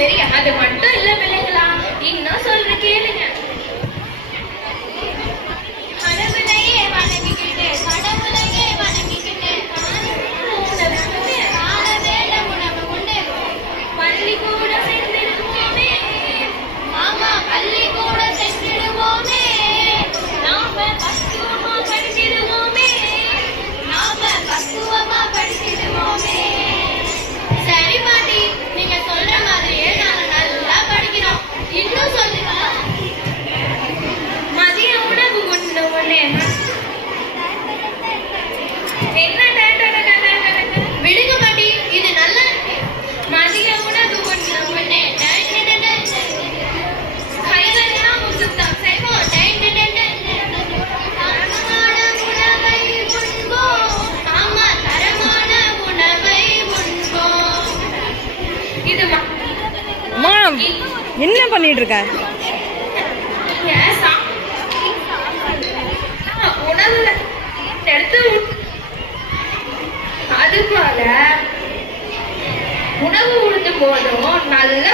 சரி, அது மட்டும் இல்ல பிள்ளைங்களா, இன்னும் சொல்ற கேளுங்க. கடவுளையே வணங்கிக்கிட்டு கடவுளையே வணங்கிக்கிட்டு கால வேளை உணவு உண்டு பள்ளிக்கூட சென்றிடுவோமே. ஆமா, பள்ளிக்கூட சென்றிடுவோமே. நாம பக்குவமா படிச்சிடுவோமே. நாம பக்குவமா படிச்சிடுவோமே. சரி பாட்டி, நீங்க சொல்ற மாதிரியே நாங்க நல்லா படிக்கிறோம். இன்னும் சொல்லுங்க. மதிய உணவு உண்டு உடனே என்ன விடுங்க பாட்டி, இது நல்லா இருக்கு. மதிய உணவு உண்டு உடனே கைகளெல்லாம் சுத்தம் செய்வோம். தரமான உணவை உண்போம். ஆமா, தரமான உணவை உண்போம். இது அம்மா என்ன பண்ணிட்டு இருக்க? உணவுல எடுத்து அது போல உணவு உடுத்தும் போதும் நல்ல